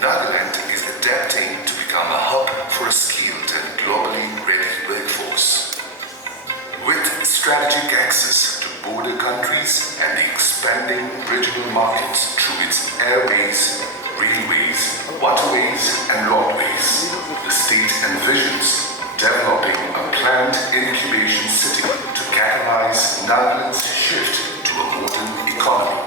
Nagaland is adapting to become a hub for a skilled and globally ready workforce. With strategic access to border countries and the expanding regional markets through its airways, railways, waterways and roadways, the state envisions developing a planned incubation city to catalyze Nagaland's shift to a modern economy.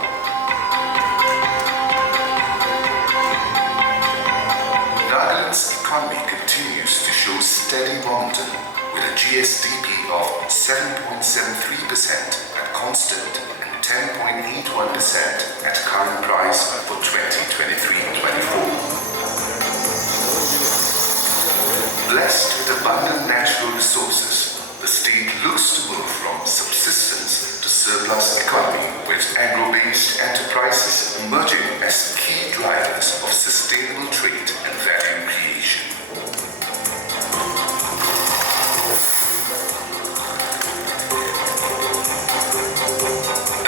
Nagaland's economy continues to show steady momentum with a GSDP of 7.73% at constant and 10.81% at current price for 2023-24. Blessed with abundant natural resources, the state looks to move from subsistence to surplus economy, with agro-based enterprises emerging as key drivers of sustainable trade and value creation.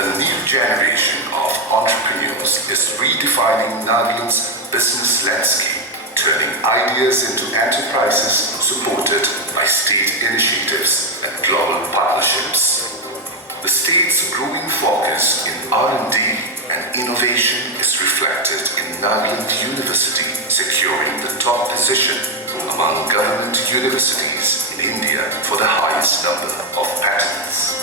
A new generation of entrepreneurs is redefining Nagaland's business landscape, turning ideas into enterprises supported by state initiatives and global partnerships. The state's growing focus in R&D and innovation is reflected in Nagaland University securing the top position among government universities in India for the highest number of patents.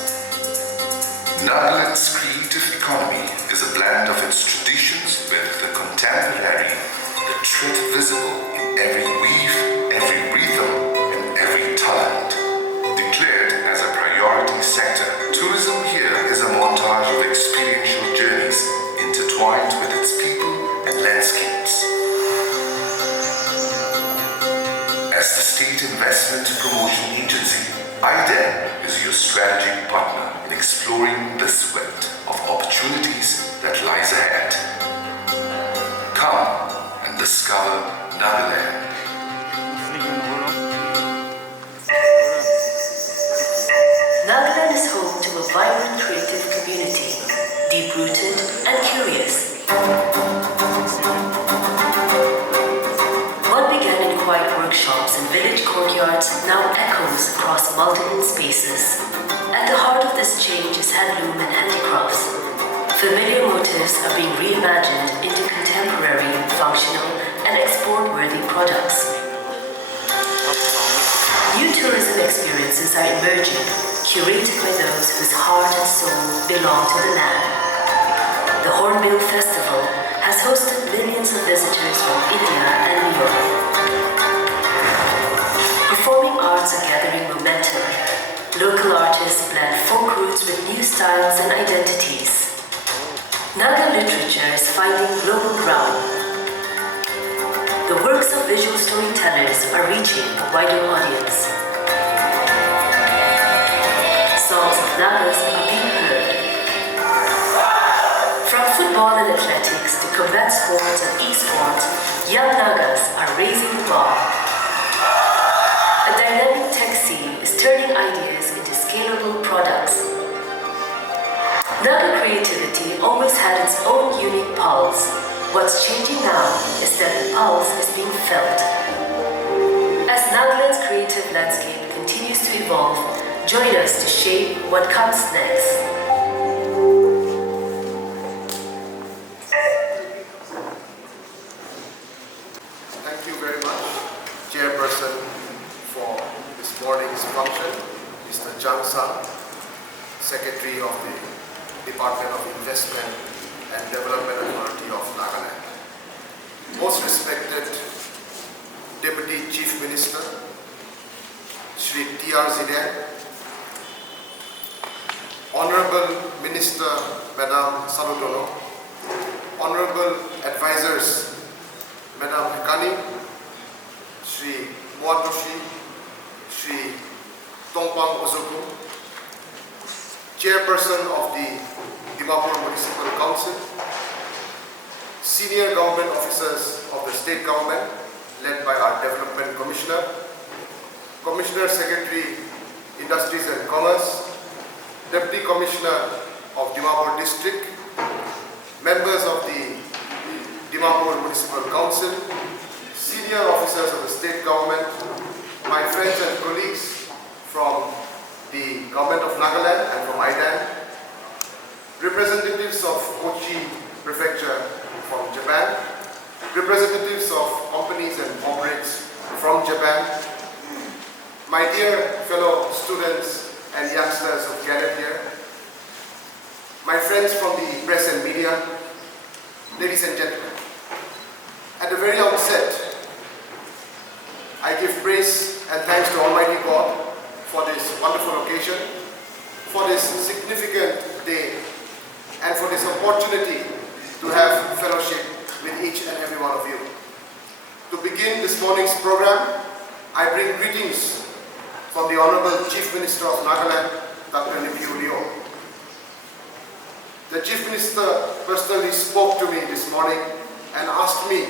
Nagaland's creative economy is a blend of its traditions with the contemporary, the thread visible in every weave, every rhythm, and every talent. Declared as a priority sector, tourism here is a montage of experiential journeys intertwined with its people and landscapes. As the State Investment Promotion Agency, IDEM is your strategic partner in exploring this wealth of opportunities that lies ahead. Come and discover Nagaland. Nagaland is home to a vibrant creative community, deep-rooted and curious. What began in quiet workshops and village courtyards now echoes across multiple spaces. At the heart of this change is handloom and handicrafts. Familiar motifs are being reimagined into contemporary, functional, and export-worthy products. New tourism experiences are emerging, curated by those whose heart and soul belong to the land. The Hornbill Festival has hosted millions of visitors from India and New York. Performing arts are gathering momentum. Local artists blend folk roots with new styles and identities. Naga literature is finding global ground. The works of visual storytellers are reaching a wider audience. Songs of Nagas are being heard. From football and athletics to combat sports and e-sports, young Nagas are raising the bar. A dynamic tech scene is turning ideas into scalable products. Naga creativity always had its own unique pulse. What's changing now is that the pulse is being felt. As Nagaland's creative landscape continues to evolve, join us to shape what comes next. Thank you very much, Chairperson, for this morning's function, Mr. Chang Sang, Secretary of the Department of Investment and Development Authority of Nagaland. Most respected Deputy Chief Minister, Shri T.R. Zidane, Honorable Minister Madam Salutono, Honorable Advisors Madam Hekani, Shri Moatoshi, Shri Tongpang Ozoku, Chairperson of the Dimapur Municipal Council, senior government officers of the state government led by our Development Commissioner, Commissioner Secretary, Industries and Commerce, Deputy Commissioner of Dimapur District, members of the Dimapur Municipal Council, senior officers of the state government, my friends and colleagues from the government of Nagaland and from IDAN, representatives of Kochi prefecture from Japan, representatives of companies and corporates from Japan, my dear fellow students and youngsters who gathered here, my friends from the press and media, ladies and gentlemen, at the very outset, I give praise and thanks to Almighty God for this wonderful occasion, for this significant day, and for this opportunity to have fellowship with each and every one of you. To begin this morning's program, I bring greetings from the Honorable Chief Minister of Nagaland, Dr. Rio. The Chief Minister personally spoke to me this morning and asked me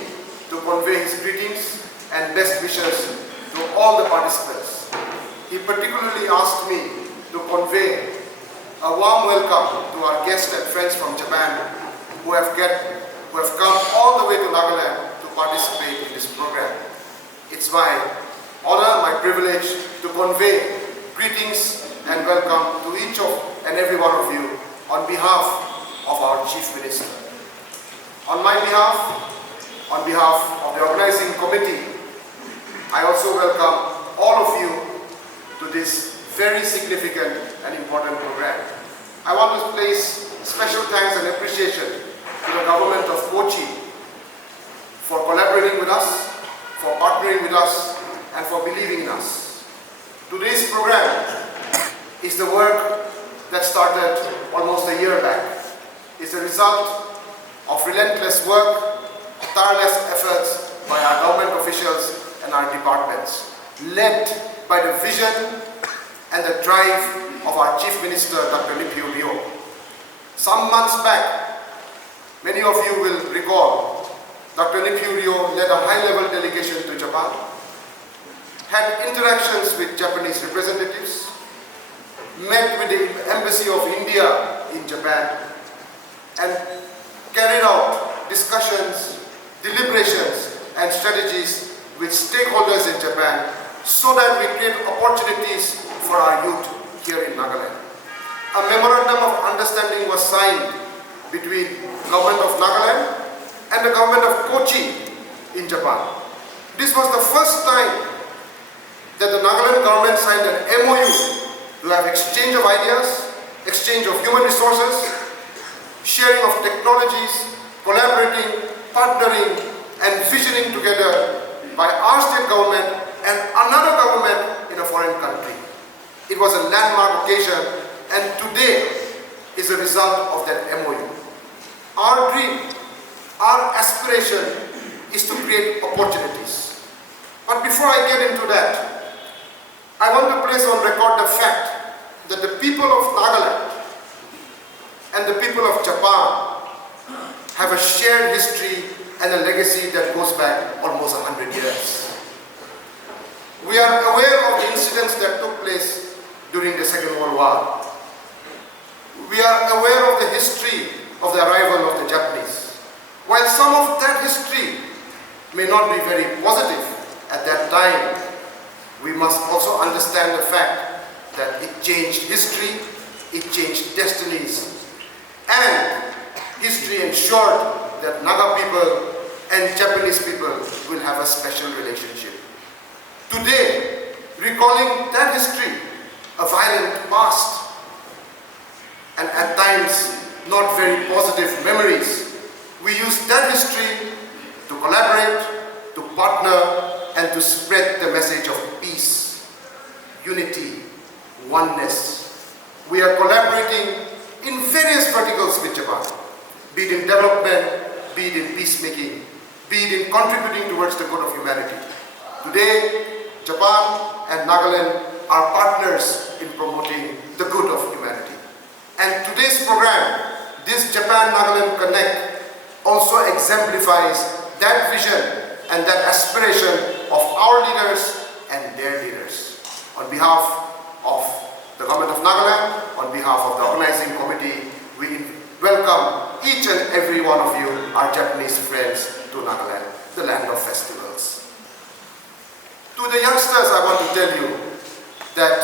to convey his greetings and best wishes to all the participants. He particularly asked me to convey a warm welcome to our guests and friends from Japan who have come all the way to Nagaland to participate in this program. It's my honor, my privilege to convey greetings and welcome to each and every one of you on behalf of our Chief Minister. On my behalf, on behalf of the organizing committee, I also welcome all of you to this very significant and important program. I want to place special thanks and appreciation to the government of Kochi for collaborating with us, for partnering with us, and for believing in us. Today's program is the work that started almost a year back. It's a result of relentless work, tireless efforts by our government officials and our departments, led by the vision and the drive of our Chief Minister, Dr. Rio. Some months back, many of you will recall, Dr. Rio led a high-level delegation to Japan, had interactions with Japanese representatives, met with the Embassy of India in Japan, and carried out discussions, deliberations, and strategies with stakeholders in Japan so that we create opportunities for our youth here in Nagaland. A memorandum of understanding was signed between government of Nagaland and the government of Kochi in Japan. This was the first time that the Nagaland government signed an MOU to have exchange of ideas, exchange of human resources, sharing of technologies, collaborating, partnering, and visioning together by our state government and another government in a foreign country. It was a landmark occasion, and today is a result of that MOU. Our dream, our aspiration is to create opportunities. But before I get into that, I want to place on record the fact that the people of Nagaland and the people of Japan have a shared history and a legacy that goes back almost 100 years. We are aware of the incidents that took place during the Second World War. We are aware of the history of the arrival of the Japanese. While some of that history may not be very positive at that time, we must also understand the fact that it changed history, it changed destinies, and history ensured that Naga people and Japanese people will have a special relationship. Today, recalling that history, a violent past, and at times not very positive memories, we use that history to collaborate, to partner, and to spread the message of peace, unity, oneness. We are collaborating in various verticals with Japan, be it in development, be it in peacemaking, be it in contributing towards the good of humanity. Today, Japan and Nagaland are partners in promoting the good of humanity. And today's program, this Japan-Nagaland Connect, also exemplifies that vision and that aspiration of our leaders and their leaders. On behalf of the government of Nagaland, on behalf of the organizing committee, we welcome each and every one of you, our Japanese friends, to Nagaland, the land of festivals. To the youngsters, I want to tell you that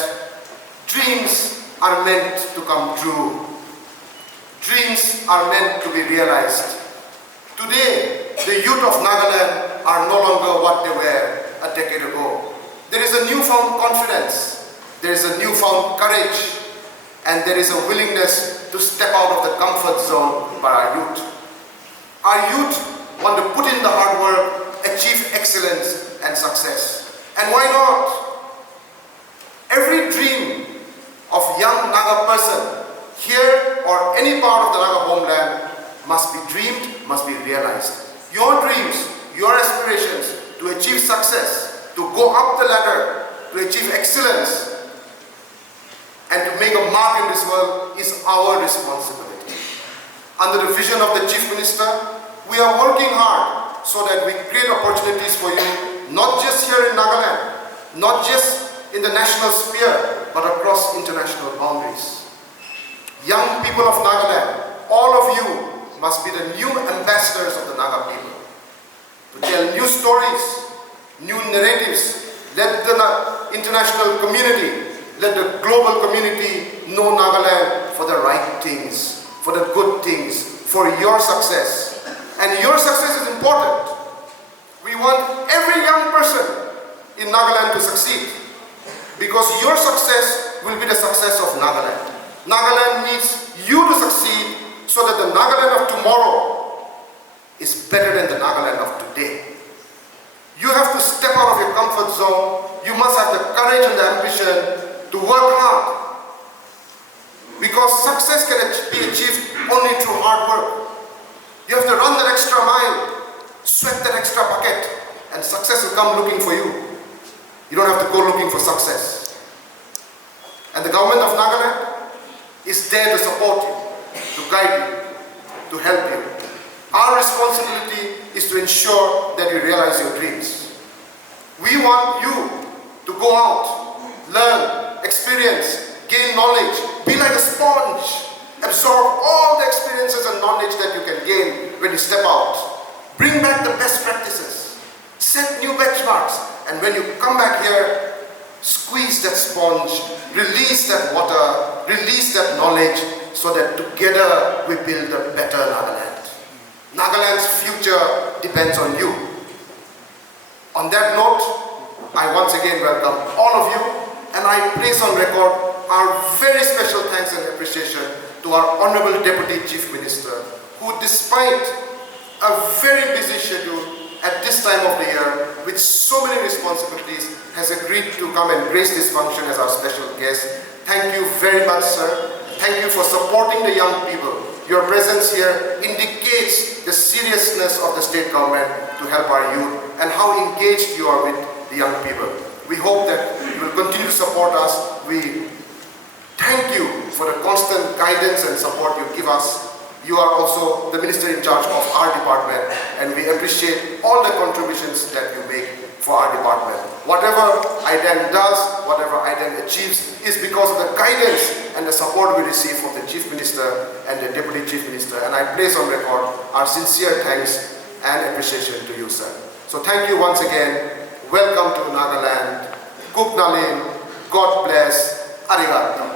dreams are meant to come true. Dreams are meant to be realized. Today, the youth of Nagaland are no longer what they were a decade ago. There is a newfound confidence, there is a newfound courage, and there is a willingness to step out of the comfort zone by our youth. Our youth want to put in the hard work, achieve excellence and success. And why not? Every dream of young Naga person here or any part of the Naga homeland must be dreamed, must be realized. Your dreams, your aspirations to achieve success, to go up the ladder, to achieve excellence, and to make a mark in this world is our responsibility. Under the vision of the Chief Minister, we are working hard so that we create opportunities for you, not just here in Nagaland, not just in the national sphere, but across international boundaries. Young people of Nagaland, all of you must be the new ambassadors of the Naga people. To tell new stories, new narratives, let the international community, let the global community know Nagaland for the right things, for the good things, for your success. And your success is important. We want every young person in Nagaland to succeed, because your success will be the success of Nagaland. Nagaland needs you to succeed so that the Nagaland of tomorrow is better than the Nagaland of today. You have to step out of your comfort zone. You must have the courage and the ambition to work hard, because success can be achieved only through hard work. You have to run that extra mile, sweat that extra bucket, and success will come looking for you. You don't have to go looking for success. And the government of Nagaland is there to support you, to guide you, to help you. Our responsibility is to ensure that you realize your dreams. We want you to go out, learn, experience, gain knowledge, be like a sponge, absorb all the experiences and knowledge that you can gain when you step out. Bring back the best practices, set new benchmarks, and when you come back here, squeeze that sponge, release that water, release that knowledge, so that together we build a better Nagaland. Nagaland's future depends on you. On that note, I once again welcome all of you, and I place on record our very special thanks and appreciation to our Honorable Deputy Chief Minister, who despite a very busy schedule at this time of the year, with so many responsibilities, has agreed to come and grace this function as our special guest. Thank you very much, sir. Thank you for supporting the young people. Your presence here indicates the seriousness of the state government to help our youth and how engaged you are with the young people. We hope that you will continue to support us. We thank you for the constant guidance and support you give us. You are also the minister in charge of our department, and we appreciate all the contributions that you make for our department. Whatever IDEN does, whatever IDEN achieves, is because of the guidance and the support we receive from the Chief Minister and the Deputy Chief Minister. And I place on record our sincere thanks and appreciation to you, sir. So thank you once again. Welcome to Nagaland. Kuk Nalin. God bless. Arigato.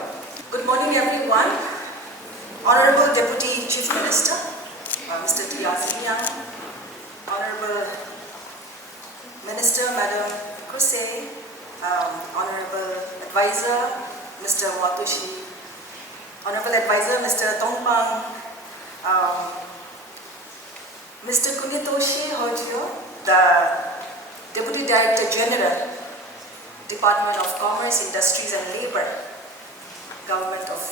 Good morning, everyone. Honorable Deputy Chief Minister, Mr. T.R. Siniang, Honorable Minister, Madam Kuse, Honorable Advisor, Mr. Watushi, Honorable Advisor, Mr. Tongpang, Mr. Kunitoshi Hojo, the Deputy Director General, Department of Commerce, Industries and Labor, Government of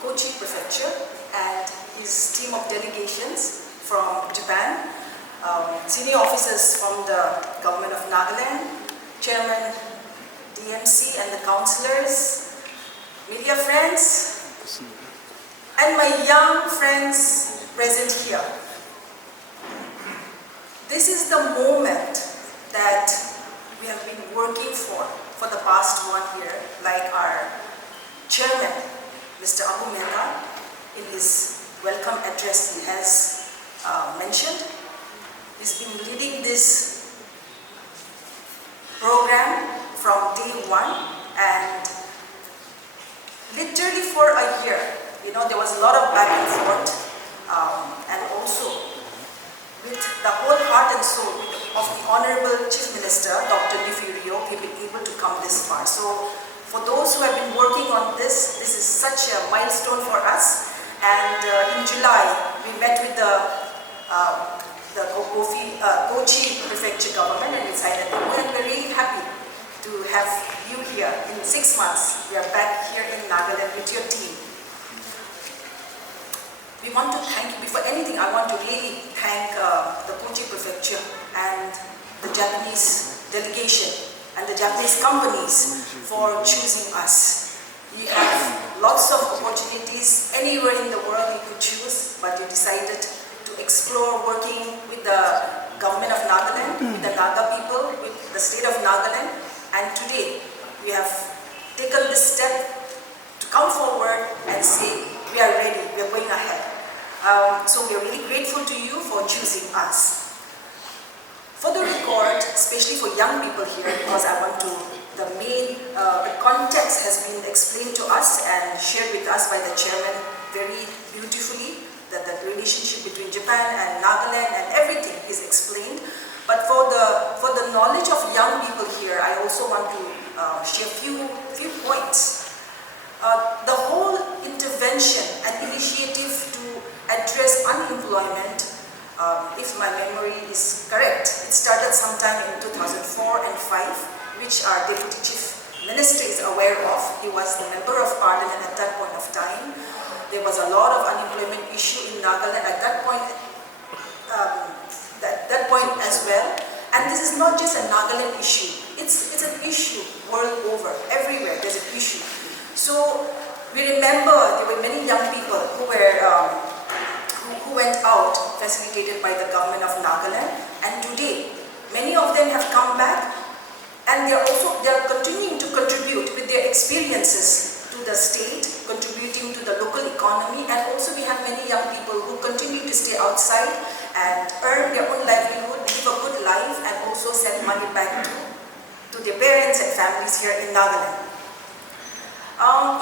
Kochi prefecture, and his team of delegations from Japan, senior officers from the government of Nagaland, Chairman DMC and the councillors, media friends, and my young friends present here. This is the moment that we have been working for the past 1 year, like our chairman, Mr. Abu Mehta, in his welcome address he has mentioned. He's been leading this program from day one, and literally for a year, there was a lot of back and forth, and also with the whole heart and soul of the Honorable Chief Minister, Dr. Nifurio, we've been able to come this far. So for those who have been working on this is such a milestone for us. And in July, we met with the Kochi prefecture government, and we signed an MOU, and we're really happy to have you here. In 6 months, we are back here in Nagaland with your team. We want to thank you. Before anything, I want to really thank the Kochi prefecture and the Japanese delegation and the Japanese companies for choosing us. You have lots of opportunities anywhere in the world you could choose, but you decided to explore working with the government of Nagaland, with the Naga people, with the state of Nagaland, and today we have taken this step to come forward and say, we are ready, we are going ahead. So we are really grateful to you for choosing us. For the record, especially for young people here, because I want to, the context has been explained to us and shared with us by the chairman very beautifully, that the relationship between Japan and Nagaland and everything is explained. But for the knowledge of young people here, I also want to share few points. The whole intervention and initiative to address unemployment, if my memory is correct, it started sometime in 2004 and 5, which our Deputy Chief Minister is aware of. He was the Member of Parliament at that point of time. There was a lot of unemployment issue in Nagaland at that point, as well. And this is not just a Nagaland issue. It's an issue world over. Everywhere there's an issue. So we remember there were many young people who went out, facilitated by the government of Nagaland, and today many of them have come back, and they are continuing to contribute with their experiences to the state, contributing to the local economy, and also we have many young people who continue to stay outside and earn their own livelihood, live a good life, and also send money back to their parents and families here in Nagaland.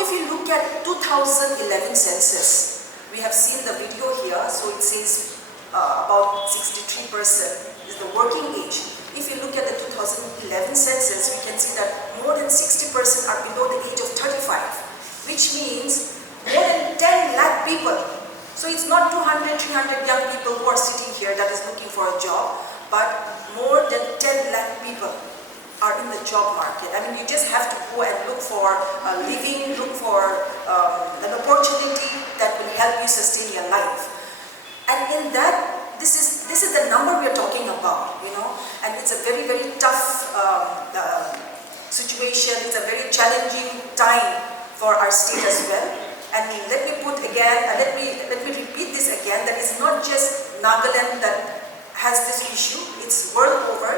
If you look at 2011 census, we have seen the video here, so it says about 63% is the working age. If you look at the 2011 census, we can see that more than 60% are below the age of 35, which means more than 10 lakh people. So it's not 200, 300 young people who are sitting here that is looking for a job, but more than 10 lakh people are in the job market. I mean, you just have to go and look for a living, look for an opportunity that will help you sustain your life. And in that, this is the number we are talking about, and it's a very, very tough situation. It's a very challenging time for our state as well. And let me repeat this again, that it's not just Nagaland that has this issue. It's world over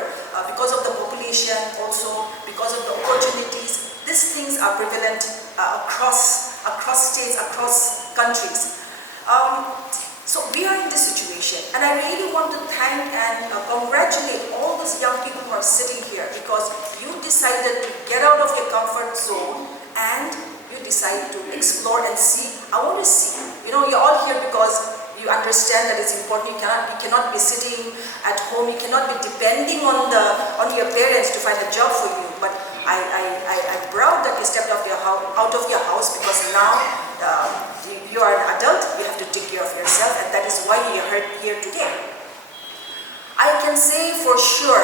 because of the population, also because of the opportunities. These things are prevalent across states, across countries. So we are in this situation, and I really want to thank and congratulate all those young people who are sitting here, because you decided to get out of your comfort zone and you decided to explore and see. I want to see. You're all here because you understand that it's important. You cannot be sitting at home. You cannot be depending on your parents to find a job for you. But I'm proud that you stepped out of your house, because now you are an adult. You have to take care of yourself, and that is why you are here today. I can say for sure,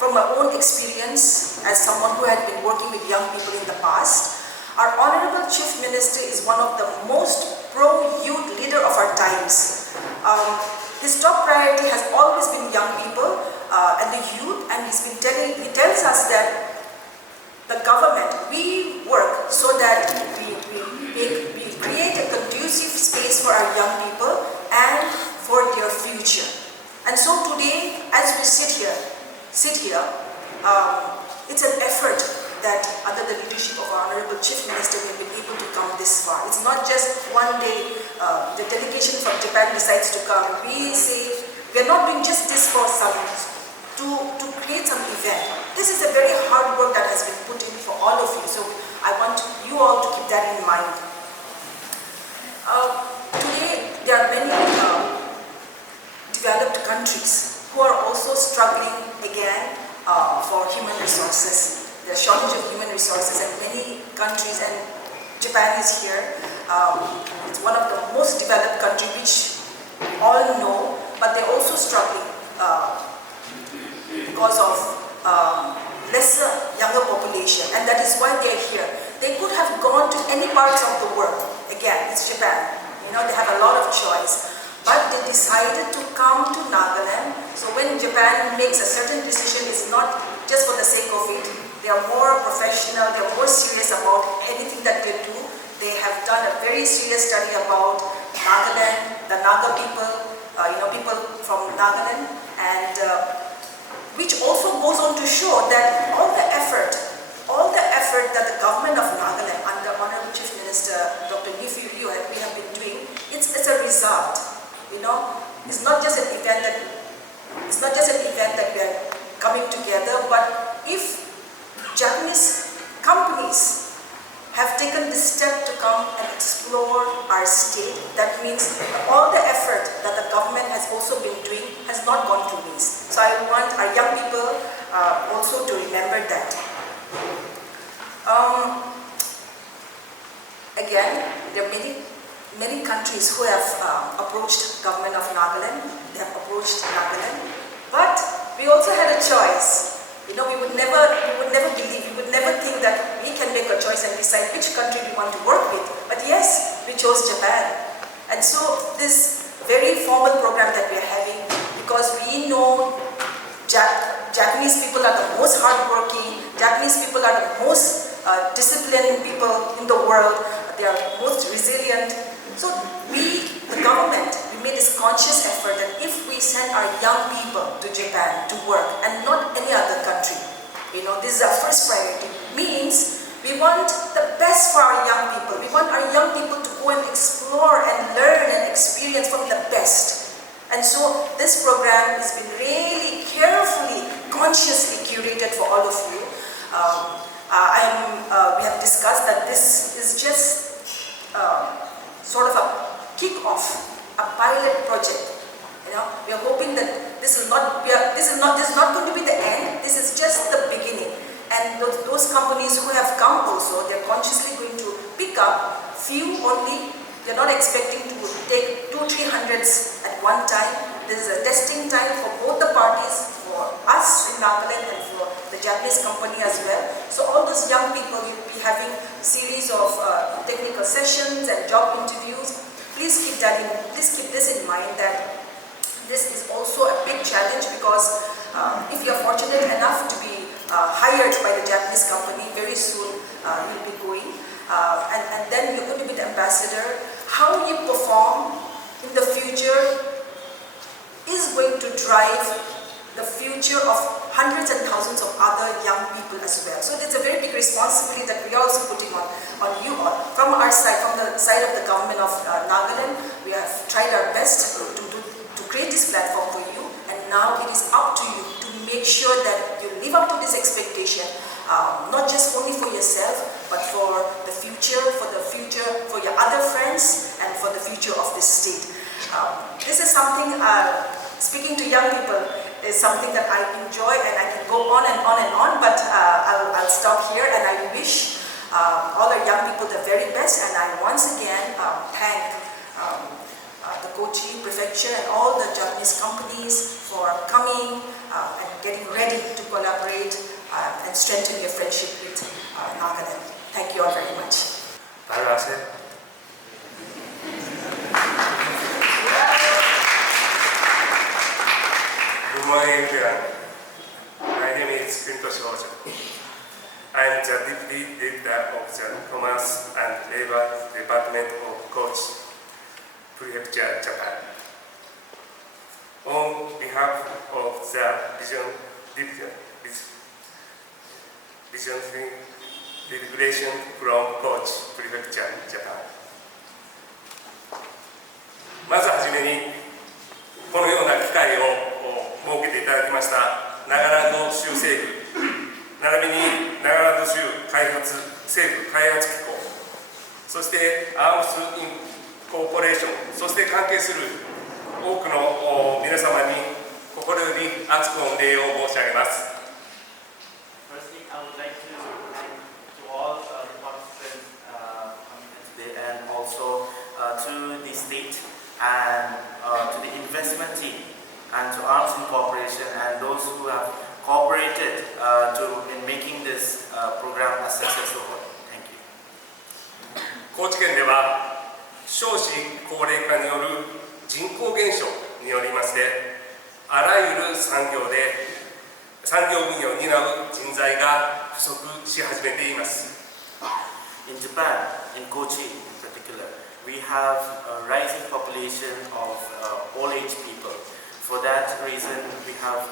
from my own experience as someone who had been working with young people in the past, our Honorable Chief Minister is one of the most pro-youth leader of our times. His top priority has always been young people and the youth, and he tells us that the government, we work so that we create a conducive space for our young people and for their future. And so today, as we sit here, it's an effort that under the leadership of our Honorable Chief Minister, we have been able to come this far. It's not just one day the delegation from Japan decides to come. We say We are not doing just this for some, to create some event. This is a very hard work that has been put in for all of you. So I want you all to keep that in mind. Today, there are many developed countries who are also struggling again for human resources. There's shortage of human resources in many countries, and Japan is here. It's one of the most developed countries, which all know, but they're also struggling because of lesser younger population, and that is why they're here. They could have gone to any parts of the world. Again, it's Japan. You know, they have a lot of choice. But they decided to come to Nagaland. So when Japan makes a certain decision, it's not just for the sake of it. They are more professional, they are more serious about anything that they do. They have done a very serious study about Nagaland, the Naga people, people from Nagaland, and which also goes on to show that all the effort that the government of Nagaland under Honorable Chief Minister Dr. Nifu we have been doing, it's a result. You know, it's not just an event that we are coming together, but if Japanese companies have taken this step to come and explore our state, that means all the effort that the government has also been doing has not gone to waste. So I want our young people also to remember that. Again, there are many countries who have approached government of Nagaland. They have approached Nagaland, but we also had a choice. You know, we would never believe, we would never think that we can make a choice and decide which country we want to work with. But yes, we chose Japan. And so this very formal program that we are having, because we know Japanese people are the most hardworking, Japanese people are the most disciplined people in the world, they are most resilient. So we, the government, we made this conscious effort that if we send our young people to Japan to work and not any other country, you know, this is our first priority, means we want the best for our young people. We want our young people to go and explore and learn and experience from the best. And so this program has been really carefully, consciously curated for all of you. We have discussed that this is just sort of a kick-off, a pilot project. You know, we are hoping that this is not going to be the end. This is just the beginning. And those companies who have come also, they're consciously going to pick up few only. They're not expecting to take 200-300s at one time. This is a testing time for both the parties, for us in Nagaland and for the Japanese company as well. So all those young people will be having series of technical sessions and job interviews. Please keep this in mind, that this is also a big challenge, because if you are fortunate enough to be hired by the Japanese company, very soon you'll be going, and then you're going to be the ambassador. How you perform in the future is going to drive the future of hundreds and thousands of other young people as well. So it's a very big responsibility that we are also putting on you all. From our side, from the side of the government of Nagaland, we have tried our best to create this platform for you, and now it is up to you to make sure that you live up to this expectation, not just only for yourself, but for the future, for your other friends, and for the future of this state. This is something, speaking to young people, is something that I enjoy, and I can go on and on and on, but I'll stop here, and I wish all our young people the very best, and I once again thank the Kochi prefecture and all the Japanese companies for coming and getting ready to collaborate and strengthen your friendship with Nagaland. Thank you all very much. Good morning, everyone. My name is Kunto Shoja. I am the Deputy Editor of the Commerce and Labor Department of Kochi, Prefecture, Japan. On behalf of the Vision Delegation from Kochi, Prefecture, Japan. まずはじめにこのような機会をコーポレーション、そして関係する多くの皆様に心より厚く御礼を申し上げます。Firstly, I would like to thank to all the participants coming today, and also to the state and to the investment team and to Arms Incorporation and those who have cooperated in making this program a successful one. Thank you. 高知県では少子高齢化による人口減少によりましてあらゆる産業分野を担う人材が不足し始めています。In Japan, in Kochi in particular, we have a rising population of old age people. For that reason, we have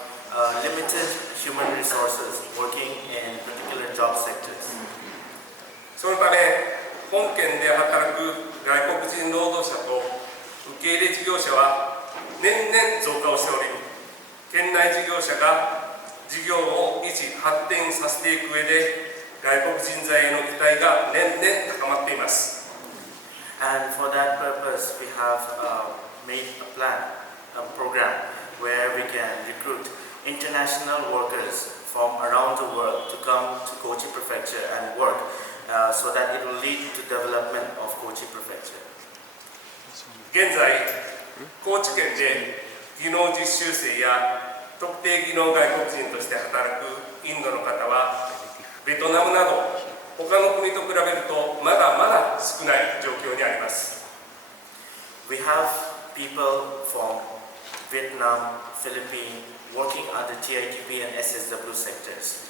limited human resources working in particular job sectors. そのため本県で働く外国人労働者と受け入れ事業者は年々増加をしており、県内事業者が事業を維持発展させていく上で外国人材への期待が年々高まっています。And for that purpose, we have made a program where we can recruit international workers from around the world to come to Kochi prefecture and work so that it will lead to development of Kochi prefecture. 現在、高知県で技能実習生や特定技能外国人として働くインドの方はベトナムなど他の国と比べるとまだまだ少ない状況にあります。We have people from Vietnam, Philippines working under TITP and SSW sectors.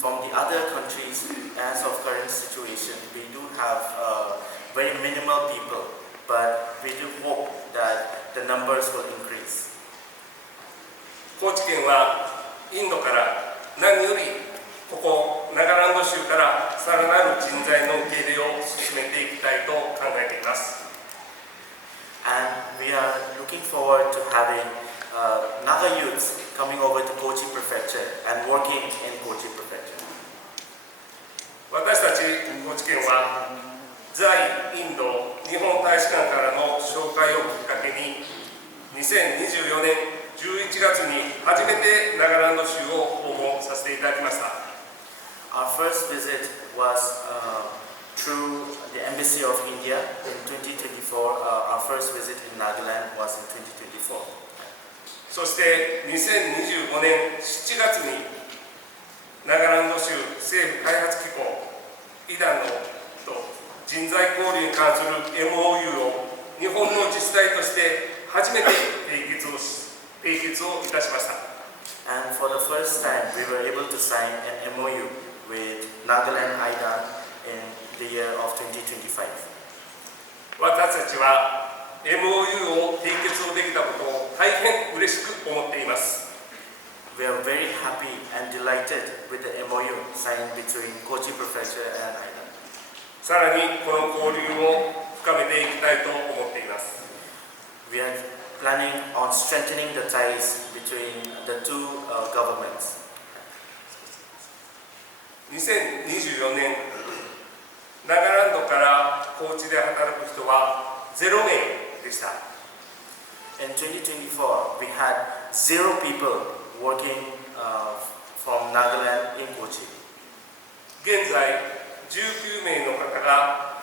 From the other countries, as of current situation, we do have very minimal people, but we do hope that the numbers will increase. 高知県はインドから何よりここナガランド州からさらなる人材の受け入れを進めていきたいと考えています。And we are looking forward to having Naga youths coming over to Kochi prefecture and working in Kochi prefecture. 私たち高知県は在インド日本大使館からの紹介をきっかけに2024年11月に初めてナガランド州を訪問させていただきました。Our first visit was through the Embassy of India in 2024. Our first visit in Nagaland was in 2024. そして2025年7月にナガランド州政府開発機構イダンのと人材交流に関する MOU を日本の自治体として初めて締結をいたしました。And for the first time, we were able to sign an MOU with Nagaland IDAN in the year of 2025. 私たちは MOU を締結をできたことを大変嬉しく思っています。We are very happy and delighted with the MOU signed between Kochi prefecture and IDAN. さらにこの交流を深めていきたいと思っています。We are planning on strengthening the ties between the two governments. 2024年、ナガランドから高知で働く人は0名でした。In 2024, we had 0 people working from Nagaland in Kochi. 現在、19名の方が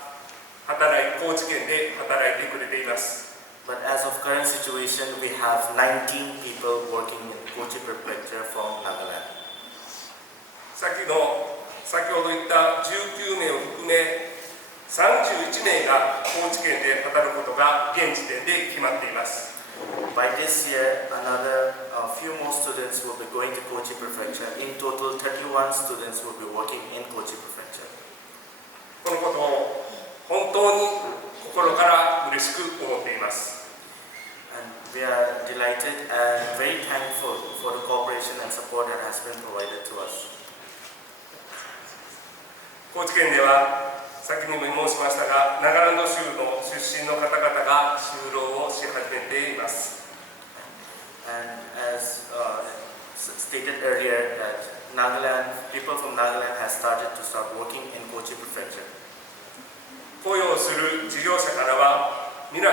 高知県で働いてくれています。But as of current situation, we have 19 people working in Kochi prefecture from Nagaland. 先ほど言った19名を含め31名が高知県で働くことが現時点で決まっています。By this year, another few more students will be going to Kochi prefecture. In total, 31 students will be working in Kochi prefecture. このことを本当に心から嬉しく思っています。And we are delighted and very thankful for the cooperation and support that has been provided to us. 高知県では先にも申しましたが、ナガランド州の出身の方々が就労をし始めています。And as stated earlier, that people from Nagaland have started to start working in Kochi prefecture. 雇用する事業者からは皆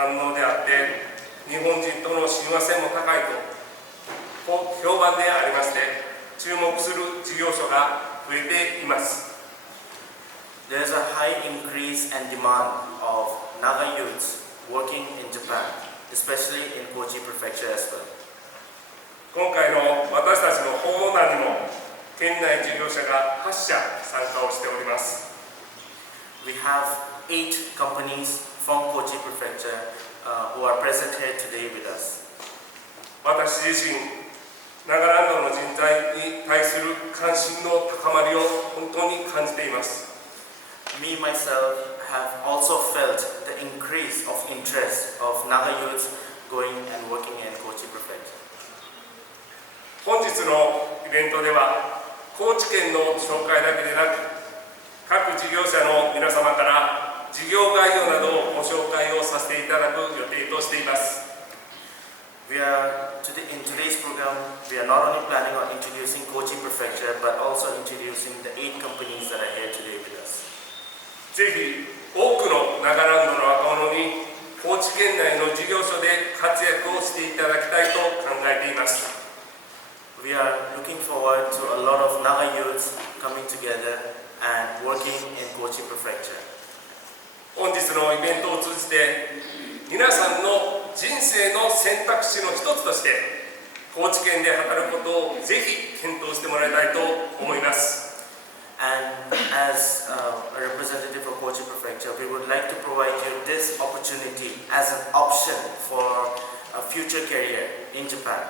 反応であって、日本人との親和性も高いと評判でありまして、注目する事業所が増えています。There is a high increase and demand of Naga youths working in Japan, especially in Kochi prefecture as well. 今回の私たちの訪問団にも県内事業者が8社参加をしております。We have 8 companies from Kochi prefecture who are present here today with us. 私自身、ナガランドの人材に対する関心の高まりを本当に感じています。Me myself have also felt the increase of interest of Naga youths going and working in Kochi prefecture. 本日のイベントでは、高知県の紹介だけでなく、各事業者の皆様から事業概要などをご紹介をさせていただく予定としています。In today's program, we are not only planning on introducing Kochi prefecture, but also introducing the 8 companies that are here today with us. ぜひ多くのナガランドの若者に高知県内の事業所で活躍をしていただきたいと考えています。We are looking forward to a lot of Naga youths coming together and working in Kochi prefecture. 本日のイベントを通じて皆さんの人生の選択肢の一つとして高知県で働くことをぜひ検討してもらいたいと思います。And as a representative of Kochi prefecture, we would like to provide you this opportunity as an option for a future career in Japan.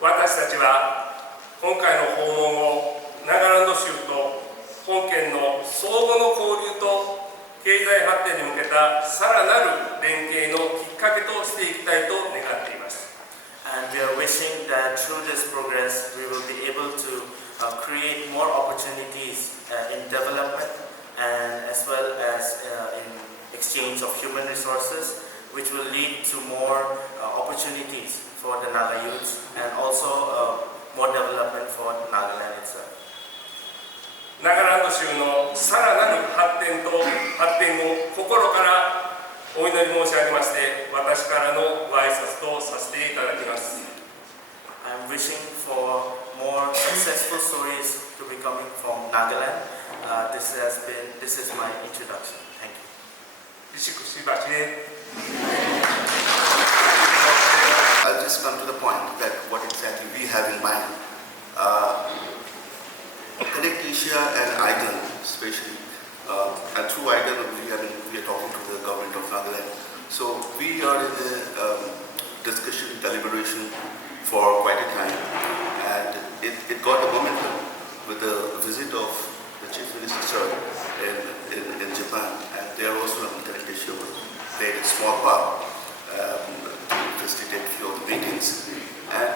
私たちは今回の訪問をナガランド州と本県の相互の交流と経済発展に向けたさらなる連携のきっかけとしていきたいと願っています。And we are wishing that through this progress, we will be able to create more opportunities in development and as well as in exchange of human resources, which will lead to more opportunities for the Naga youths and also more development for Nagaland itself. ナガランド州のさらなる発展を心からお祈り申し上げまして、私からのご挨拶とさせていただきます。I am wishing for more successful stories to be coming from Nagaland. This is my introduction. Thank you. I'll just come to the point that what exactly we have in mind. Connect Asia and Ireland, especially, and through Ireland we are talking to the government of Nagaland. So we are in the discussion, deliberation for quite a time, and it got a momentum with the visit of the Chief Minister Sir in Japan, and there also Connect Asia played a small part to facilitate a few of the meetings, and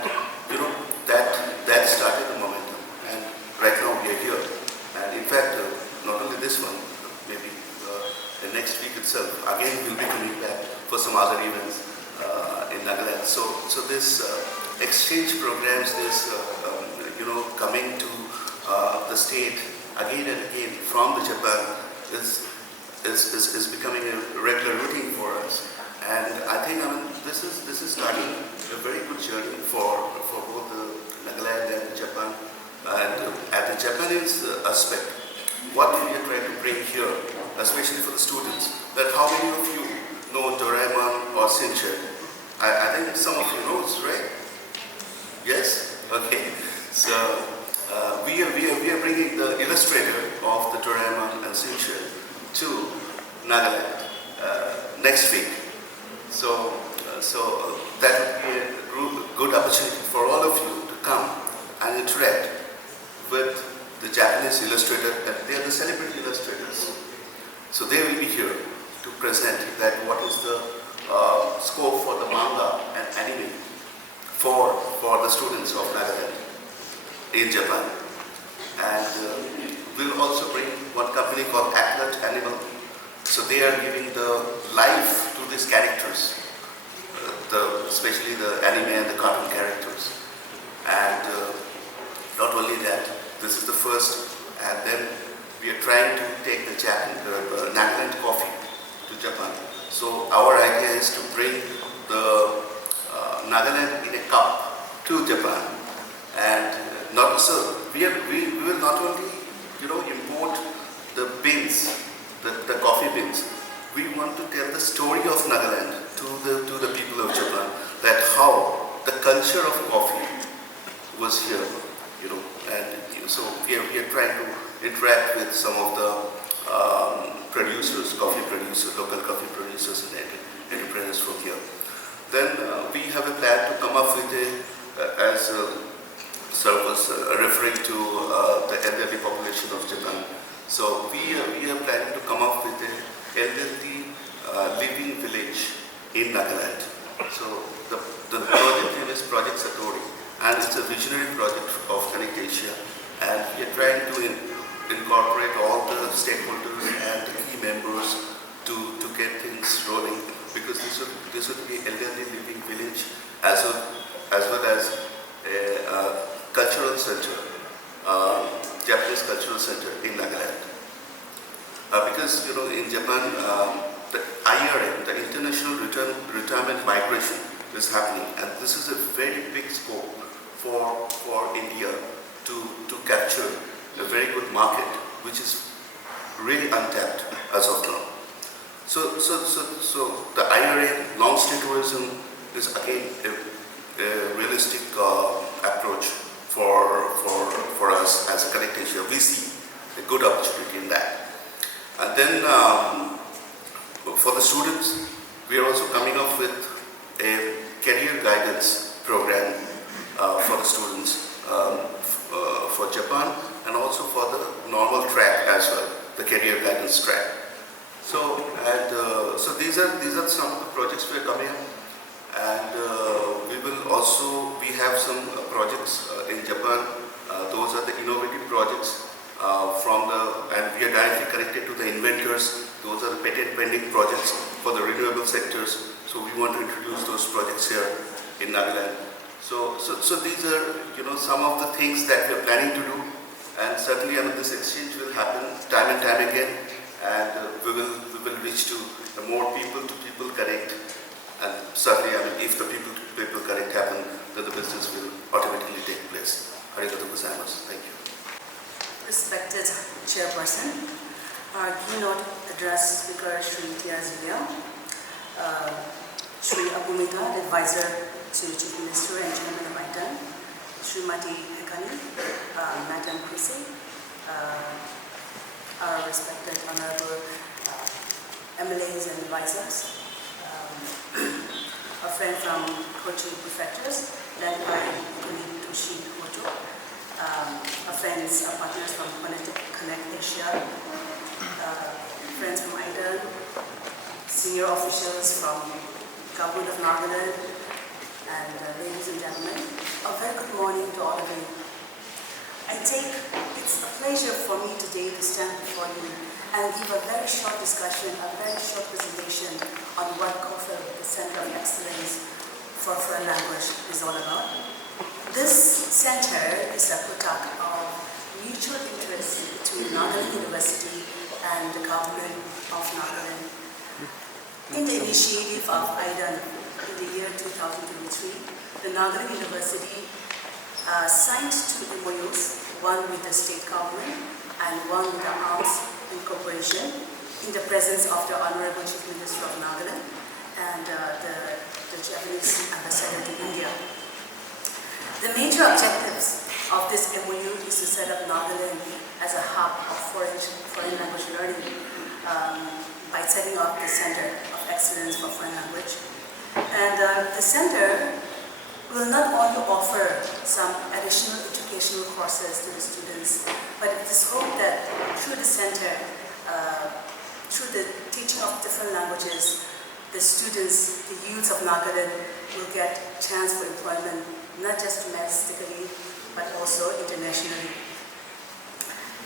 that started the momentum. Right now we are here, and in fact, not only this one, maybe the next week itself, again we'll be coming back for some other events in Nagaland. So this exchange programs, this coming to the state again and again from the Japan is becoming a regular routine for us, and I think this is starting a very good journey for both the Nagaland and Japan. And at the Japanese aspect, what we are trying to bring here, especially for the students, that how many of you know Doraemon or Shinchan? I think some of you know, right? Yes? Okay. So we are bringing the illustrator of the Doraemon and Shinchan to Nagaland next week. So that would be a good opportunity for all of you to come and interact with the Japanese illustrator, and they are the celebrity illustrators. So they will be here to present that what is the scope for the manga and anime for the students of Nagaland in Japan. And we'll also bring one company called Atlas Animal. So they are giving the life to these characters, especially the anime and the cartoon characters. And not only that, this is the first, and then we are trying to take the Nagaland coffee to Japan. So our idea is to bring the Nagaland in a cup to Japan, and not so we will not only import the beans, the coffee beans. We want to tell the story of Nagaland to the people of Japan, that how the culture of coffee was here, and so we are trying to interact with some of the coffee producers, local coffee producers and entrepreneurs from here. Then we have a plan to come up with as Sir was referring to the elderly population of Japan. So we are planning to come up with an elderly living village in Nagaland. So the project name is Project Satori, and it's a visionary project of Connect Asia, and we are trying to incorporate all the stakeholders and the key members to get things rolling, because this would be elderly living village as well as a cultural center, Japanese cultural center in Nagaland. Because in Japan, the IRM, the International Retirement Migration, is happening, and this is a very big scope for India to capture a very good market, which is really untapped as of now. So the IRA, long stay tourism, is again a realistic approach for us as a Connect Asia. We see a good opportunity in that. And then for the students, we are also coming up with a career guidance program for the students for Japan, and also for the normal track as well, the career guidance track. So these are some of the projects we are coming up, and we have some projects in Japan. Those are the innovative projects and we are directly connected to the inventors. Those are the patent pending projects for the renewable sectors. So we want to introduce those projects here in Nagaland. So these are some of the things that we are planning to do, and certainly this exchange will happen time and time again, and we will reach to more people-to-people connect, and certainly if the people-to-people connect happen, then the business will automatically take place. Arigatou gozaimasu. Thank you. Respected Chairperson, our keynote address speaker Sri T.R. Zulia, Sri Abumita, advisor to Chief Minister and Chairman of ITAN, Srimati Hekani, Madam Krisi, our respected honorable MLAs and advisors, a friend from Kochi prefectures, led by Kuni Toshi Moto, our friends, our partners from Connect Asia, friends from ITAN, senior officials from Government of Nagaland, and ladies and gentlemen, a very good morning to all of you. It's a pleasure for me today to stand before you and give a very short discussion, a very short presentation on what COFL, the Center of Excellence for Foreign Language, is all about. This center is a product of mutual interest between Nagaland University and the government of Nagaland. In the initiative of IDAN in the year 2023, the Nagaland University signed 2 MOUs, one with the state government and one with the Arts and Corporation, in the presence of the Honorable Chief Minister of Nagaland and the Japanese ambassador to India. The major objectives of this MOU is to set up Nagaland as a hub of foreign language learning by setting up the Center of Excellence for Foreign Language. And the center will not only offer some additional educational courses to the students, but it is hoped that through the center, through the teaching of different languages, the students, the youths of Nagaland will get a chance for employment, not just domestically, but also internationally.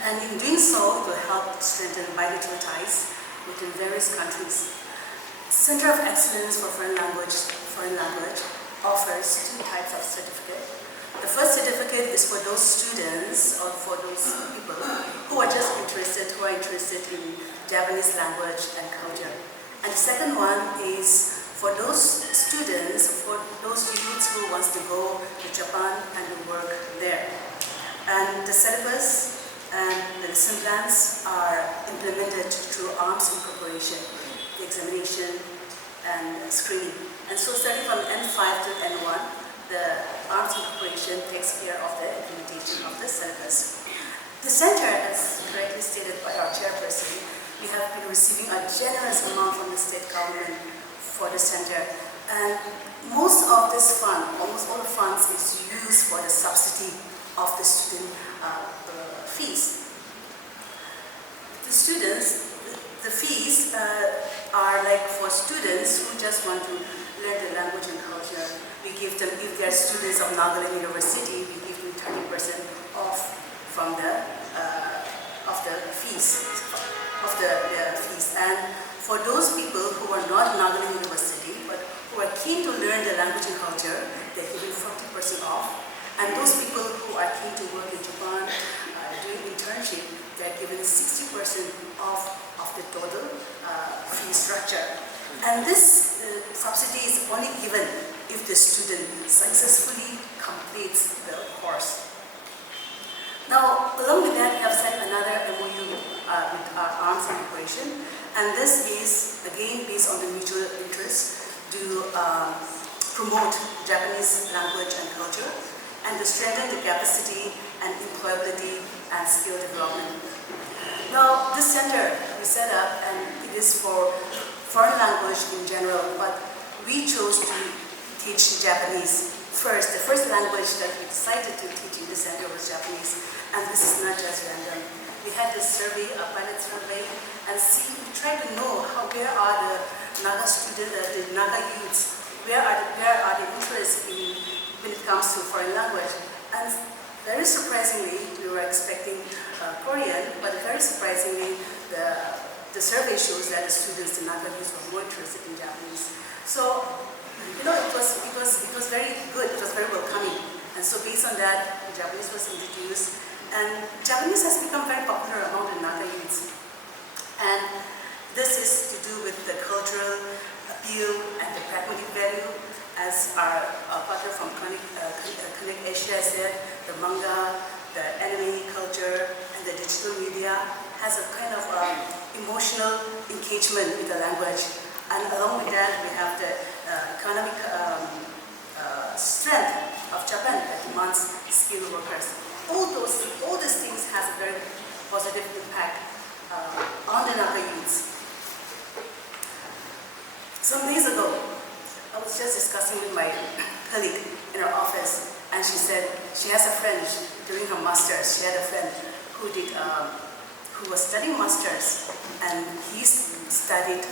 And in doing so, it will help strengthen bilateral ties within various countries. Center of Excellence for Foreign Language offers 2 types of certificate. The first certificate is for those students or for those people who are interested in Japanese language and culture. And And the second one is for those students, for those youths who wants to go to Japan and to work there. And the syllabus and the lesson plans are implemented through arms incorporation, the examination and screening. And so starting from N5 to N1, the arms incorporation takes care of the implementation of the syllabus. The center, as correctly stated by our chairperson, we have been receiving a generous amount from the state government for the center. And most of this fund, almost all the funds, is used for the subsidy of the student fees. The students, the fees are like for students who just want to learn the language and culture. We give them, if they are students of Nagaland University, we give them 30% off from the fees. And for those people who are not Nagaland University but who are keen to learn the language and culture, they're given 40% off. And those people who are keen to work in Japan, doing internship, they're given 60% off of the total fee structure. And this subsidy is only given if the student successfully completes the course. Now, along with that, we have signed another MOU with our arms incorporation, and this is again based on the mutual interest to promote Japanese language and culture and to strengthen the capacity and employability and skill development. Now, this center we set up, and it is for foreign language in general, but we chose to teach Japanese first. The first language that we decided to teach in the center was Japanese, and this is not just random. We had this survey, a pilot survey, and we tried to know where are the Naga students, the Naga youths, where are the interests in when it comes to foreign language. And very surprisingly, we were expecting Korean, but very surprisingly, the survey shows that the students, the Naga youths, were more interested in Japanese. So, you know, it was very good, it was very welcoming. And so based on that, Japanese was introduced. And Japanese has become very popular among the Naga youths. And this is to do with the cultural appeal and the pragmatic value. As our partner from Connect Asia said, the manga, the anime culture, and the digital media has a kind of emotional engagement with the language. And along with that, we have the economic strength of Japan that demands skilled workers. All these things has a very positive impact on the Naga youths. Some days ago, I was just discussing with my colleague in her office, and she said she has a friend doing her master's. She had a friend who was studying master's, and he studied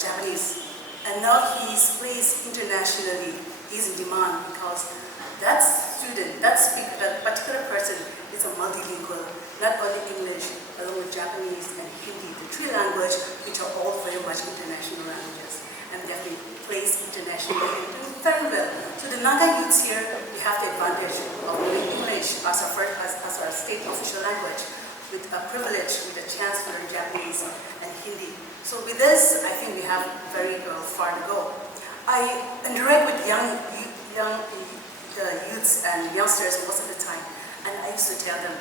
Japanese, and now he is placed internationally. He's in demand because that student, that particular person is a multilingual, not only English, along with Japanese and Hindi, the three languages which are all very much international languages, and they have been placed internationally and doing very well. So the Naga youths here, we have the advantage of learning English as our state official language, with a privilege, with a chance to learn Japanese and Hindi. So with this, I think we have very far to go. I interact with young youths and youngsters most of the time, and I used to tell them,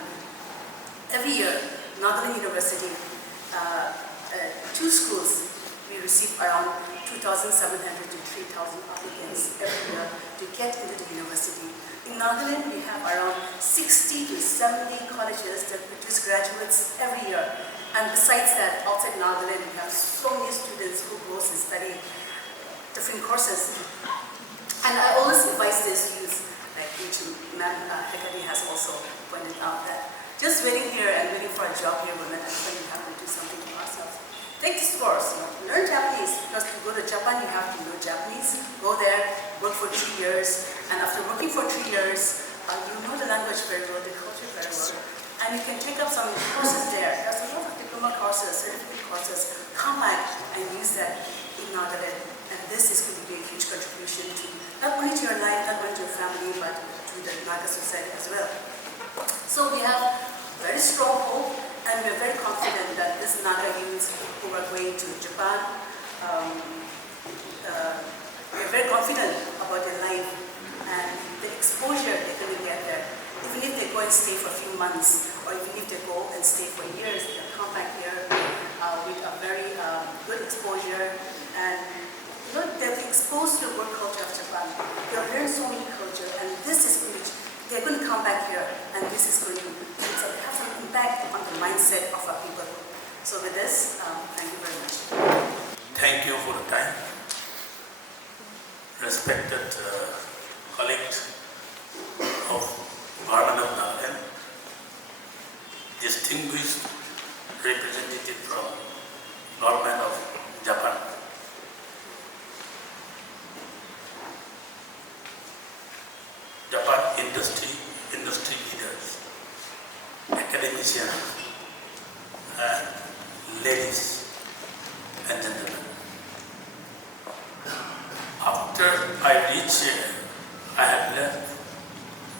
every year, Nagaland University, two schools, we receive around 2,700 to 3,000 applicants every year to get into the university. In Nagaland, we have around 60 to 70 colleges that produce graduates every year. And besides that, outside Nagaland, we have so many students who go and study different courses. And I always advise these youth, like which Ma'am Hekari has also pointed out, that just waiting here and waiting for a job here, women, I think we have to do something for ourselves. Take this course, learn Japanese, because to go to Japan, you have to know Japanese. Go there, work for 3 years, and after working for 3 years, you know the language very well, the culture very well, and you can take up some courses there. There's a lot of diploma courses, certificate courses. Come back and use that in Nagaland, and this is going to be a huge contribution to not only to your life, not only to your family, but to the Naga society as well. So we have very strong hope, and we're very confident that this Naga youth who are going to Japan they're very confident about their life and the exposure they're going to get there. Even if they go and stay for a few months, or even if they go and stay for years, they come back here with a very good exposure, and they'll be exposed to the work culture of Japan. They'll learn so many culture, and this is going to, they're going to come back here, and this is going to have an impact on the mindset of our people. So with this, thank you very much. Thank you for the time. Respected colleagues of Government of Nagaland, distinguished representative from Government of Japan, Japan industry leaders, academicians, and ladies and gentlemen. After I reached here, I have learned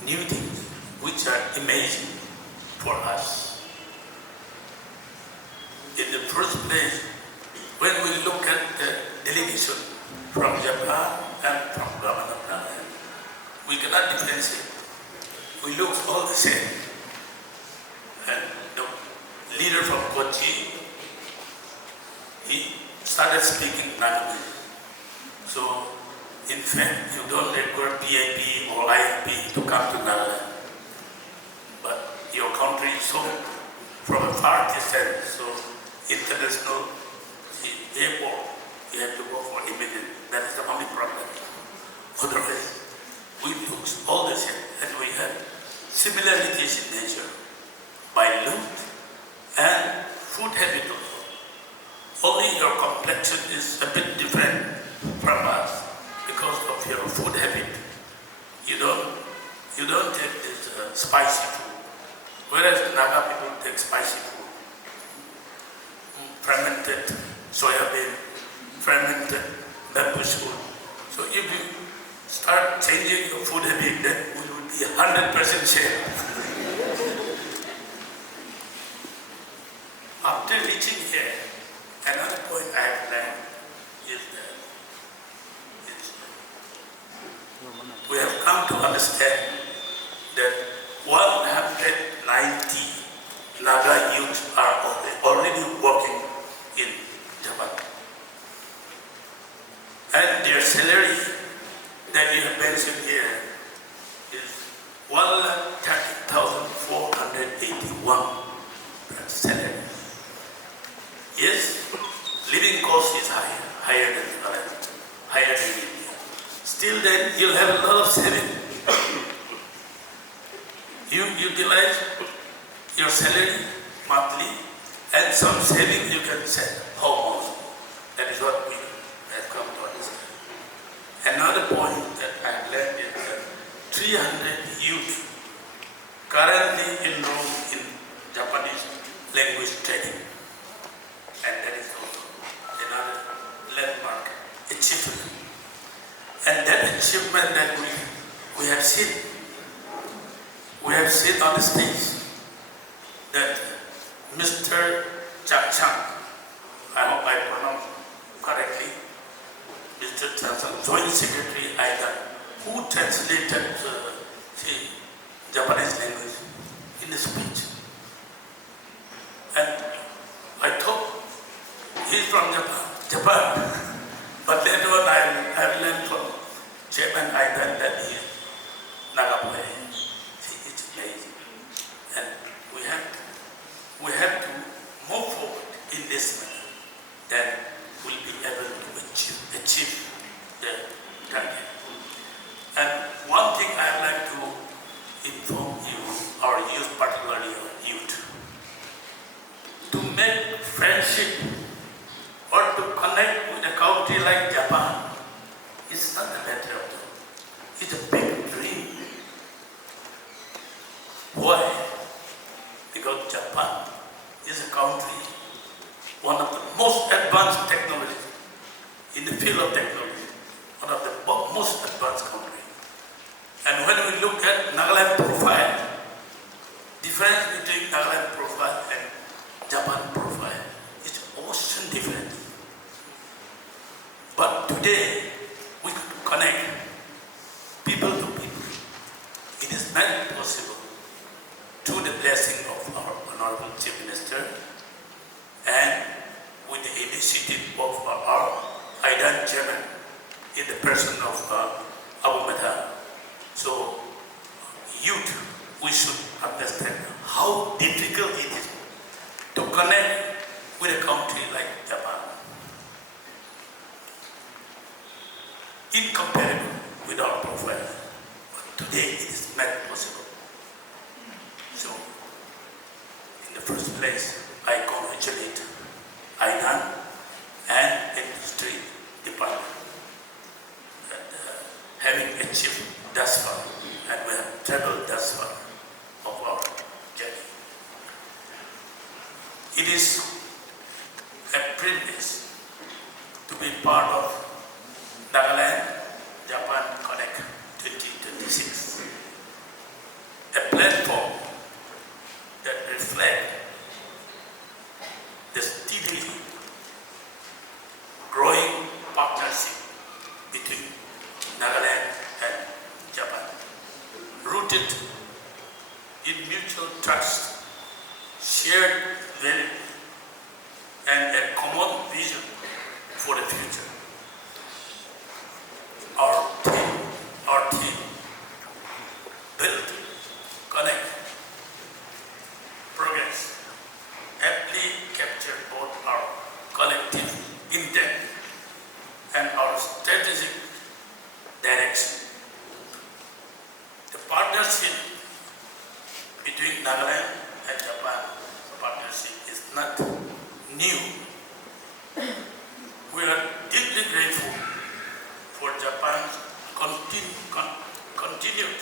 new things which are amazing for us. In the first place, when we look at the delegation from Japan and from Government of Nagaland, we cannot differentiate. We look all the same. And the leader from Kochi, he started speaking Naga-Japan. So, in fact, you don't require PIP or IFP to come to Nagaland. But your country is so from a far distance, so international airport, you have to go for immediate. That is the only problem. Otherwise, we look all the same, and we have similarities in nature by look and food habit also. Only your complexion is a bit different from us because of your food habit. You don't take this spicy food, whereas Naga people take spicy food. Fermented soya bean, fermented bamboo shoot. So if you start changing your food habit, then we will be 100% share. After reaching here, another point I have learned is that we have come to understand that 190 Naga youths are already working in Japan. And their salary that you have mentioned here is 130,481 salary. Yes, living cost is higher than India. Still then, you'll have a lot of saving. You utilize your salary monthly and some saving you can send home also. That is what we have come to understand. Another point that I have learned is that 300 youth currently enrolled in Japanese language training. And that is also another landmark achievement. And that achievement that we have seen on the stage that Mr. Chang, I hope I pronounced correctly, Mr. Chang, Joint Secretary IDA, who translated the Japanese language in the speech. And I thought he's from Japan. But later on I learned from Chairman IDA that he is Naga-Japan. It's amazing. And we have to move forward in this manner. Then we'll be able to achieve the target. And one thing I'd like to inform you, our youth, particularly our youth, to make friendship or to connect with a country like Japan is not a matter of time. It's a big dream. Why? Because Japan is a country, one of the most advanced technologies in the field of technology, one of the most advanced countries. And when we look at Nagaland profile, difference between Nagaland profile and Japan profile is ocean difference. today we could connect people to people. It is made possible through the blessing of our Honorable Chief Minister and with the initiative of our IDAN chairman in the person of Abu Mada. So, youth, we should understand how difficult it is to connect with a country like Japan. Incomparable with our profile, but today it is made possible. So, in the first place, I congratulate IDAN and Industry Department that having achieved thus far, and we have traveled thus far of our journey. It is a privilege to be part of Naga-Japan Connect 2026, a platform that reflects the steadily growing partnership between Nagaland and Japan, rooted in mutual trust, shared value, and a common vision for the future. Our team, build, connect, progress, aptly capture both our collective intent and our strategic direction. The partnership between Nagaland and Japan is not new. We are deeply grateful for Japan's continued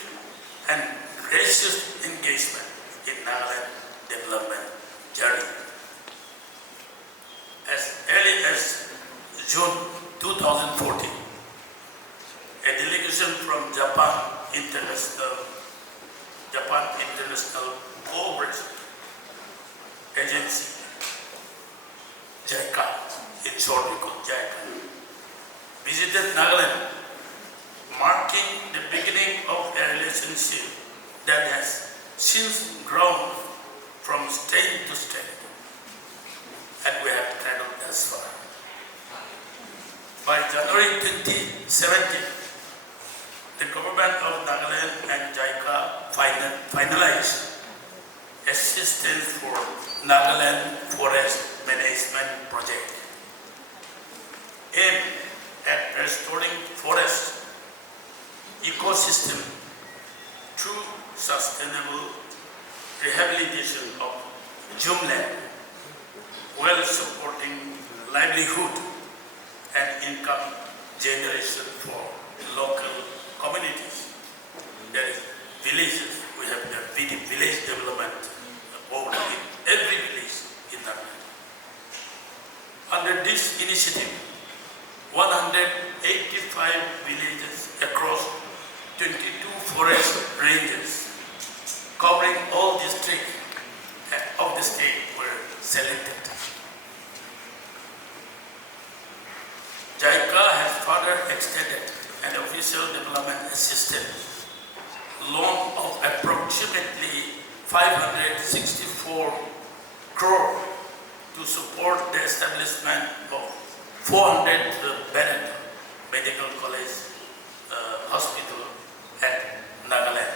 and gracious engagement in Nagaland development journey. As early as June 2014, a delegation from Japan International Cooperation Agency, JICA, in short we call JICA, visited Nagaland, marking the beginning of a relationship that has since grown from state to state, and we have traveled thus far. By January 2017, the government of Nagaland and JICA finalized assistance for Nagaland Forest Management Project, aimed at restoring forest ecosystem through sustainable rehabilitation of Jumland, while supporting livelihood and income generation for local communities. That is villages. We have the village development board in every village in Nagaland. Under this initiative, 185 villages across 22 forest ranges covering all districts of the state were selected. JICA has further extended an official development assistance loan of approximately 564 crore to support the establishment of 400-bedded medical college hospital at Nagaland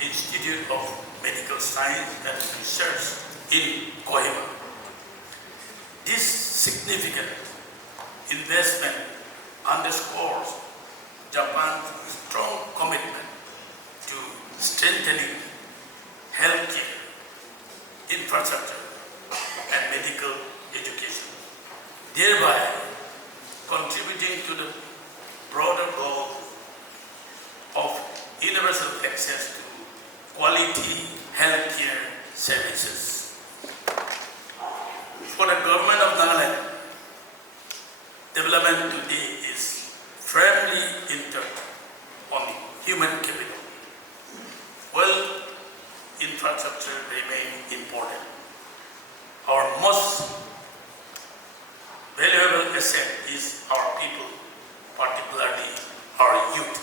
Institute of Medical Science and Research in Kohima. This significant investment underscores Japan's strong commitment to strengthening healthcare, infrastructure, and medical education, thereby contributing to the broader goal of universal access to quality healthcare services. For the government of Nagaland, development today is firmly centered on human capital. Well, infrastructure remains important. Our most valuable asset is our people particularly our youth.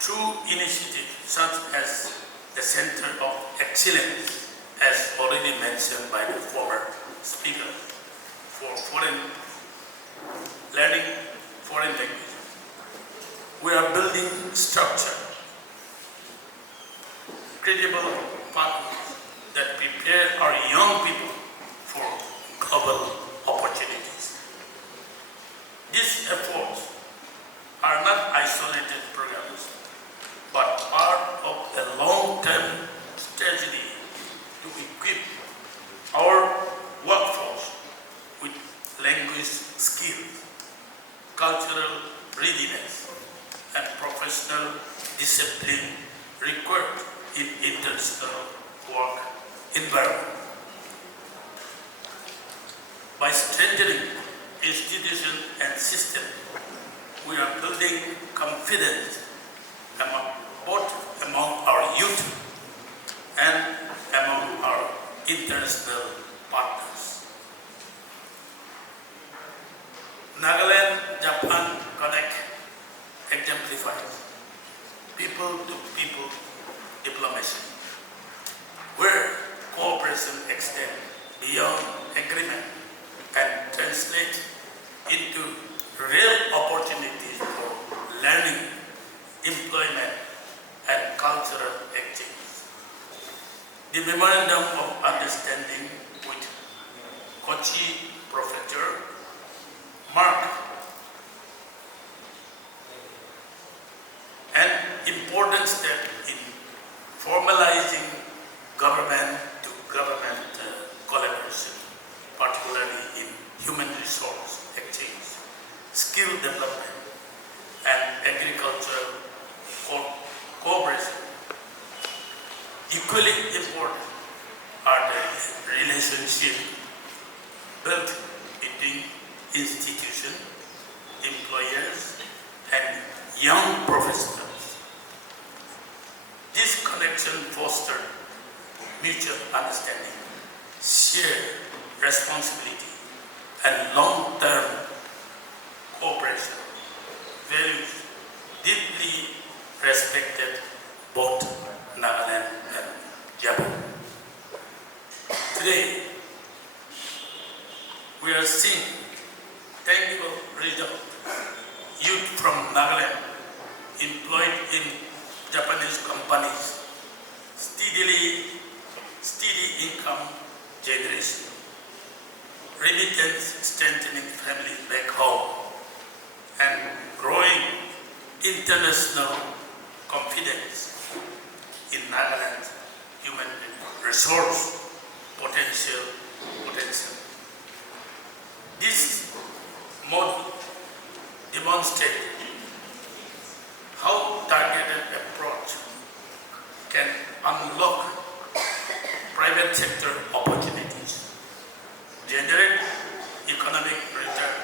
Through initiatives such as the Center of Excellence, as already mentioned by the former speaker, for learning foreign language, we are building structure, credible partners that prepare our young people for global opportunities. These efforts are not isolated programs, but part of a long-term strategy to equip our workforce with language skills, cultural readiness, and professional discipline required in international work environment. By strengthening institutions and systems, we are building confidence both among our youth and among our international partners. Nagaland-Japan Connect exemplifies people-to-people diplomacy, where cooperation extends beyond agreement and translates into real opportunities for learning, employment, and cultural exchange. The Memorandum of Understanding with Kochi prefecture marked an important step in formalizing government-to-government collaboration, particularly in human resource exchange, skill development, and agricultural cooperation. Equally important are the relationships built between institutions, employers, and young professionals. This connection fosters mutual understanding, shared responsibility, and long-term cooperation, values deeply respected both Nagaland and Japan. Today, we are seeing tangible results. Youth from Nagaland employed in Japanese companies, steady income generation, remittance strengthening families back home, and growing international confidence in Nagaland's human resource potential. This model demonstrates how targeted approach can unlock private sector opportunities, generate economic return,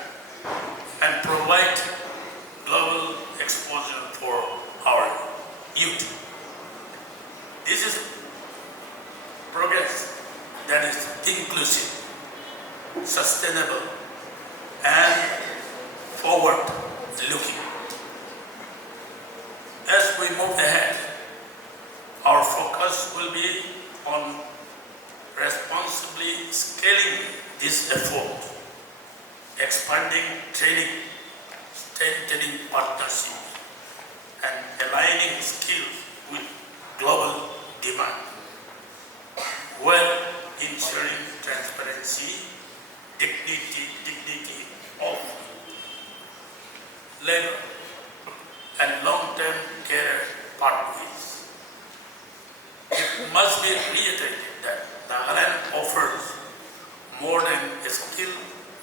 and provide global exposure for our youth. This is progress that is inclusive, sustainable, and forward-looking. As we move ahead, our focus will be on responsibly scaling this effort, expanding training, strengthening partnerships, and aligning skills with global demand, while ensuring transparency, dignity of labor, and long-term career pathways. It must be reiterated that Nagaland offers more than a skilled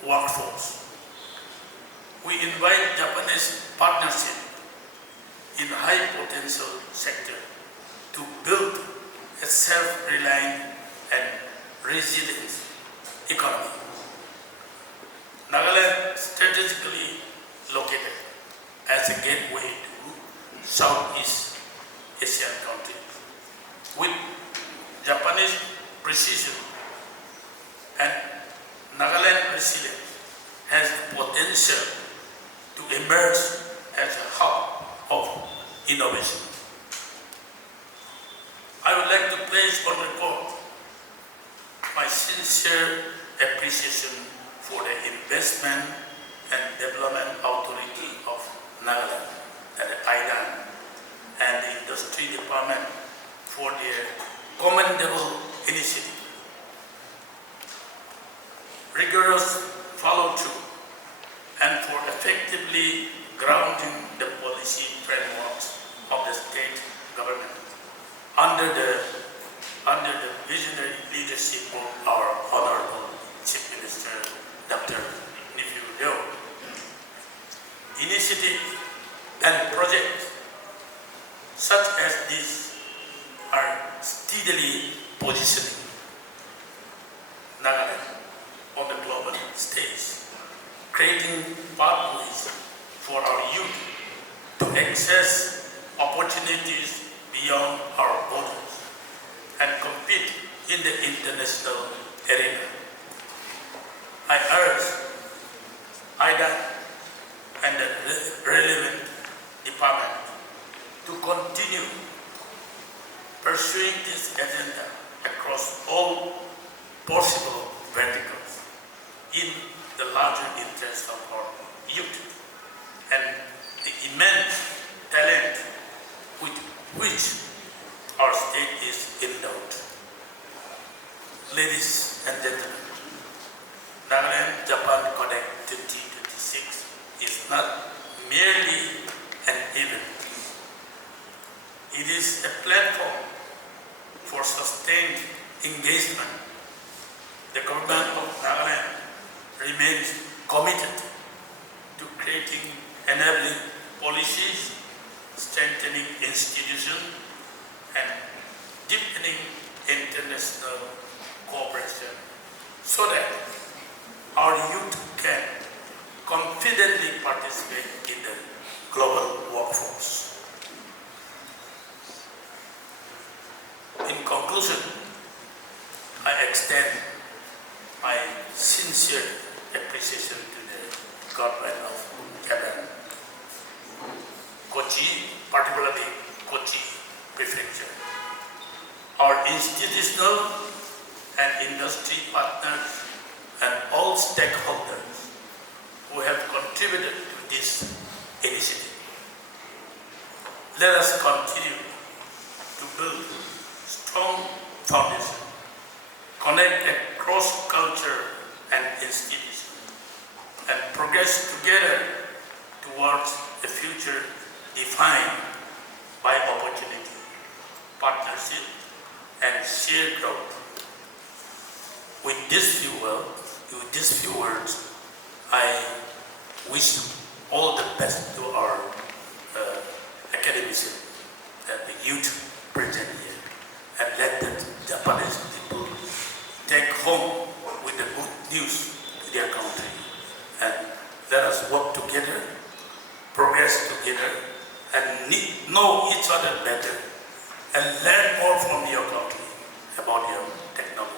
workforce. We invite Japanese partnership in high potential sector to build a self-reliant and resilient economy. Nagaland strategically located as a gateway to Southeast Asian countries. With Japanese precision and Nagaland resilience has the potential to emerge as a hub of innovation. I would like to place on record my sincere appreciation for the Investment and Development Authority of Nagaland and the IDAN and the Industry Department for their commendable initiative. Rigorous follow-through and for effectively grounding the policy frameworks of the state government under the visionary leadership of our Honorable Chief Minister, Dr. Nifu Leo. Initiatives and projects such as these are steadily positioning Nagaland on the global stage, creating pathways for our youth to access opportunities beyond our borders and compete in the international arena. I urge IDA and the relevant department to continue pursuing this agenda across all possible verticals in the larger interest of our youth and the immense talent with which our state is endowed. Ladies and gentlemen, Naga-Japan Connect 2026 is not merely an event. It is a platform for sustained engagement. The government of Nagaland remains committed to creating enabling policies, strengthening institutions, and deepening international cooperation so that our youth can confidently participate in the global workforce. In conclusion, I extend my sincere appreciation to the government of Japan, Kochi, particularly Kochi prefecture, our institutional and industry partners, and all stakeholders who have contributed to this initiative. Let us continue to build strong foundation, connect across culture and institutions, and progress together towards a future defined by opportunity, partnership, and shared growth. With these few words, I wish all the best to our academicians and the youth present here, and let the Japanese people take home with the good news to their country. And let us work together, progress together, and know each other better, and learn more from your country about your technology.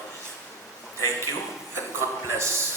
Thank you, and God bless.